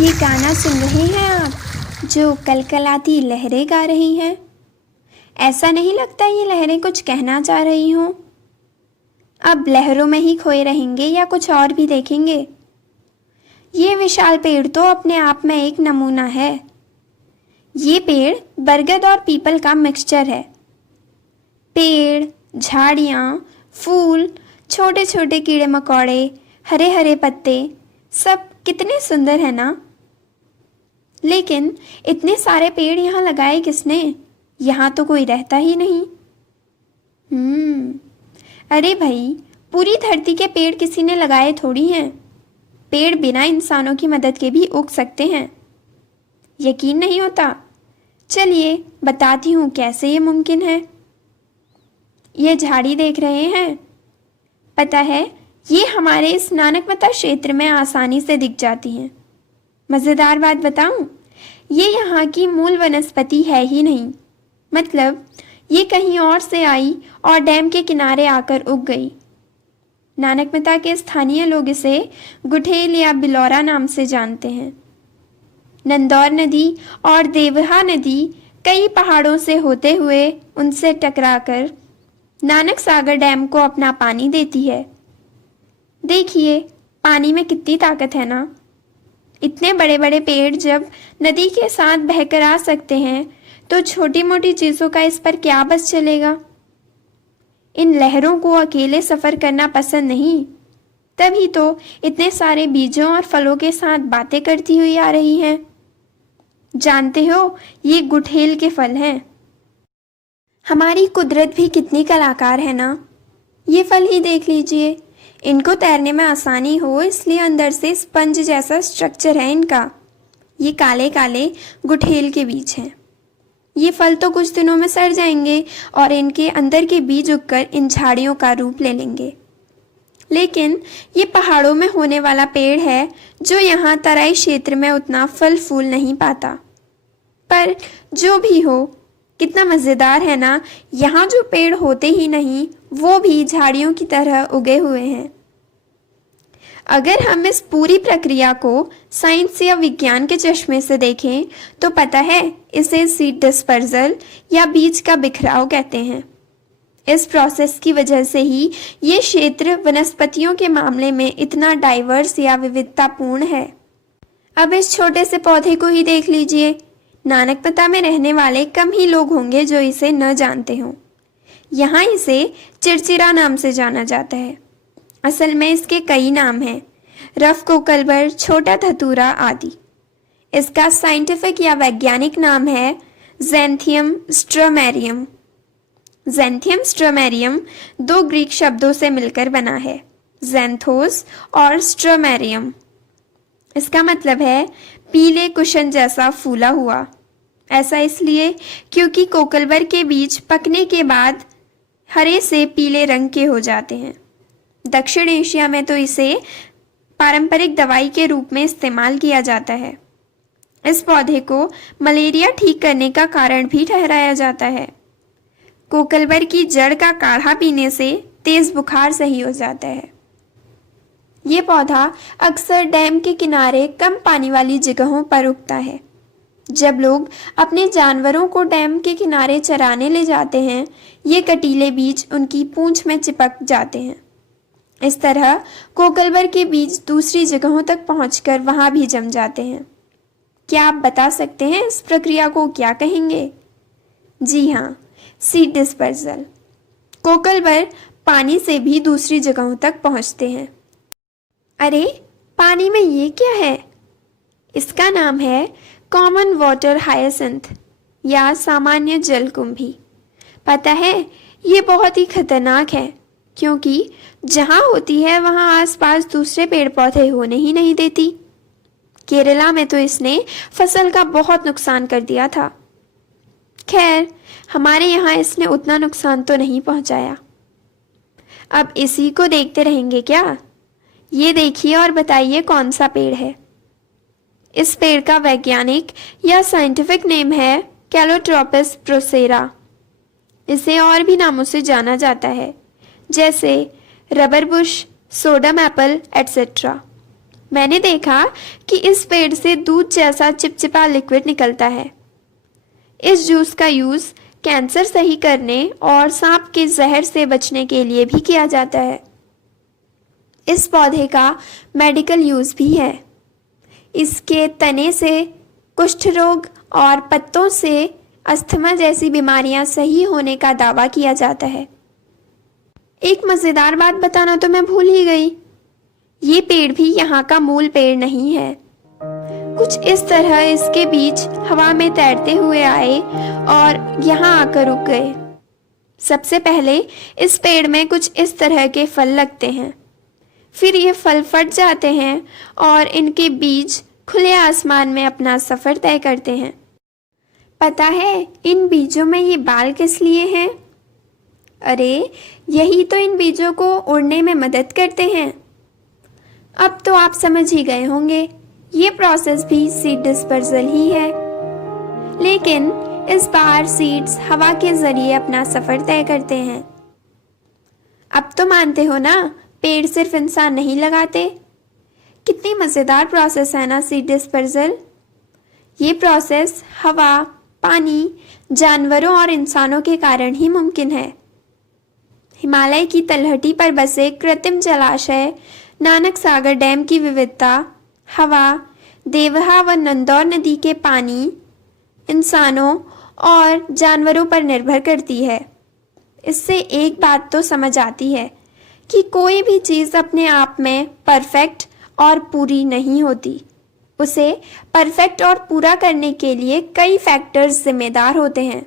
ये गाना सुन रहे हैं आप, जो कलकलाती लहरें गा रही हैं। ऐसा नहीं लगता ये लहरें कुछ कहना चाह रही हों? अब लहरों में ही खोए रहेंगे या कुछ और भी देखेंगे? ये विशाल पेड़ तो अपने आप में एक नमूना है। ये पेड़ बरगद और पीपल का मिक्सचर है। पेड़, झाड़ियाँ, फूल, छोटे छोटे कीड़े मकोड़े, हरे हरे पत्ते, सब कितने सुंदर है ना। लेकिन इतने सारे पेड़ यहाँ लगाए किसने? यहाँ तो कोई रहता ही नहीं। अरे भाई, पूरी धरती के पेड़ किसी ने लगाए थोड़ी हैं। पेड़ बिना इंसानों की मदद के भी उग सकते हैं। यकीन नहीं होता? चलिए बताती हूँ कैसे ये मुमकिन है। ये झाड़ी देख रहे हैं? पता है, ये हमारे इस नानकमता क्षेत्र में आसानी से दिख जाती हैं। मज़ेदार बात बताऊं, ये यहाँ की मूल वनस्पति है ही नहीं। मतलब ये कहीं और से आई और डैम के किनारे आकर उग गई। नानकमता के स्थानीय लोग इसे गुठेल या बिलौरा नाम से जानते हैं। नंदौर नदी और देवहा नदी कई पहाड़ों से होते हुए उनसे टकराकर नानक सागर डैम को अपना पानी देती है। देखिए, पानी में कितनी ताकत है ना। इतने बड़े बड़े पेड़ जब नदी के साथ बहकर आ सकते हैं, तो छोटी मोटी चीज़ों का इस पर क्या बस चलेगा। इन लहरों को अकेले सफ़र करना पसंद नहीं, तभी तो इतने सारे बीजों और फलों के साथ बातें करती हुई आ रही हैं। जानते हो, ये गुठेल के फल हैं। हमारी कुदरत भी कितनी कलाकार है ना। ये फल ही देख लीजिए, इनको तैरने में आसानी हो इसलिए अंदर से स्पंज जैसा स्ट्रक्चर है इनका। ये काले काले गुठेल के बीज हैं। ये फल तो कुछ दिनों में सड़ जाएंगे और इनके अंदर के बीज उगकर इन झाड़ियों का रूप ले लेंगे। लेकिन ये पहाड़ों में होने वाला पेड़ है, जो यहाँ तराई क्षेत्र में उतना फल फूल नहीं पाता। पर जो भी हो, कितना मज़ेदार है ना। यहाँ जो पेड़ होते ही नहीं, वो भी झाड़ियों की तरह उगे हुए हैं। अगर हम इस पूरी प्रक्रिया को साइंस या विज्ञान के चश्मे से देखें, तो पता है इसे सीड डिस्पर्सल या बीज का बिखराव कहते हैं। इस प्रोसेस की वजह से ही ये क्षेत्र वनस्पतियों के मामले में इतना डाइवर्स या विविधतापूर्ण है। अब इस छोटे से पौधे को ही देख लीजिए। नानकमता में रहने वाले कम ही लोग होंगे जो इसे न जानते हों। यहाँ इसे चिड़चिड़ा नाम से जाना जाता है। असल में इसके कई नाम हैं, रफ कोकलबर, छोटा धतूरा आदि। इसका साइंटिफिक या वैज्ञानिक नाम है ज़ैंथियम स्ट्रोमेरियम। ज़ैंथियम स्ट्रोमेरियम दो ग्रीक शब्दों से मिलकर बना है, ज़ैंथोस और स्ट्रोमेरियम। इसका मतलब है पीले कुशन जैसा फूला हुआ। ऐसा इसलिए क्योंकि कोकलबर के बीज पकने के बाद हरे से पीले रंग के हो जाते हैं। दक्षिण एशिया में तो इसे पारंपरिक दवाई के रूप में इस्तेमाल किया जाता है। इस पौधे को मलेरिया ठीक करने का कारण भी ठहराया जाता है। कोकलबर की जड़ का काढ़ा पीने से तेज बुखार सही हो जाता है। ये पौधा अक्सर डैम के किनारे कम पानी वाली जगहों पर उगता है। जब लोग अपने जानवरों को डैम के किनारे चराने ले जाते हैं, ये कटीले बीज उनकी पूंछ में चिपक जाते हैं। इस तरह कोकलबर के बीज दूसरी जगहों तक पहुंचकर वहां भी जम जाते हैं। क्या आप बता सकते हैं इस प्रक्रिया को क्या कहेंगे? जी हाँ, सीड डिस्पर्सल। कोकलबर पानी से भी दूसरी जगहों तक पहुंचते हैं। अरे, पानी में ये क्या है? इसका नाम है कॉमन वाटर हायसिंथ या सामान्य जलकुंभी। पता है, ये बहुत ही खतरनाक है, क्योंकि जहाँ होती है वहाँ आसपास दूसरे पेड़ पौधे होने ही नहीं देती। केरला में तो इसने फसल का बहुत नुकसान कर दिया था। खैर, हमारे यहाँ इसने उतना नुकसान तो नहीं पहुँचाया। अब इसी को देखते रहेंगे क्या? ये देखिए और बताइए कौन सा पेड़ है। इस पेड़ का वैज्ञानिक या साइंटिफिक नेम है कैलोट्रोपिस प्रोसेरा। इसे और भी नामों से जाना जाता है, जैसे रबर बुश, सोडम एप्पल एटसेट्रा। मैंने देखा कि इस पेड़ से दूध जैसा चिपचिपा लिक्विड निकलता है। इस जूस का यूज़ कैंसर सही करने और सांप के जहर से बचने के लिए भी किया जाता है। इस पौधे का मेडिकल यूज़ भी है। इसके तने से कुष्ठ रोग और पत्तों से अस्थमा जैसी बीमारियां सही होने का दावा किया जाता है। एक मज़ेदार बात बताना तो मैं भूल ही गई। ये पेड़ भी यहाँ का मूल पेड़ नहीं है। कुछ इस तरह इसके बीज हवा में तैरते हुए आए और यहाँ आकर रुक गए। सबसे पहले इस पेड़ में कुछ इस तरह के फल लगते हैं, फिर ये फल फट जाते हैं और इनके बीज खुले आसमान में अपना सफ़र तय करते हैं। पता है इन बीजों में ये बाल किस लिए हैं? अरे यही तो इन बीजों को उड़ने में मदद करते हैं। अब तो आप समझ ही गए होंगे, ये प्रोसेस भी सीड डिस्पर्सल ही है, लेकिन इस बार सीड्स हवा के जरिए अपना सफ़र तय करते हैं। अब तो मानते हो ना, पेड़ सिर्फ इंसान नहीं लगाते। कितनी मज़ेदार प्रोसेस है ना सीड डिस्पर्सल। ये प्रोसेस हवा, पानी, जानवरों और इंसानों के कारण ही मुमकिन है। हिमालय की तलहटी पर बसे कृत्रिम जलाशय, नानक सागर डैम की विविधता, हवा, देवहा व नंदौर नदी के पानी इंसानों और जानवरों पर निर्भर करती है। इससे एक बात तो समझ आती है कि कोई भी चीज़ अपने आप में परफेक्ट और पूरी नहीं होती। उसे परफेक्ट और पूरा करने के लिए कई फैक्टर्स जिम्मेदार होते हैं।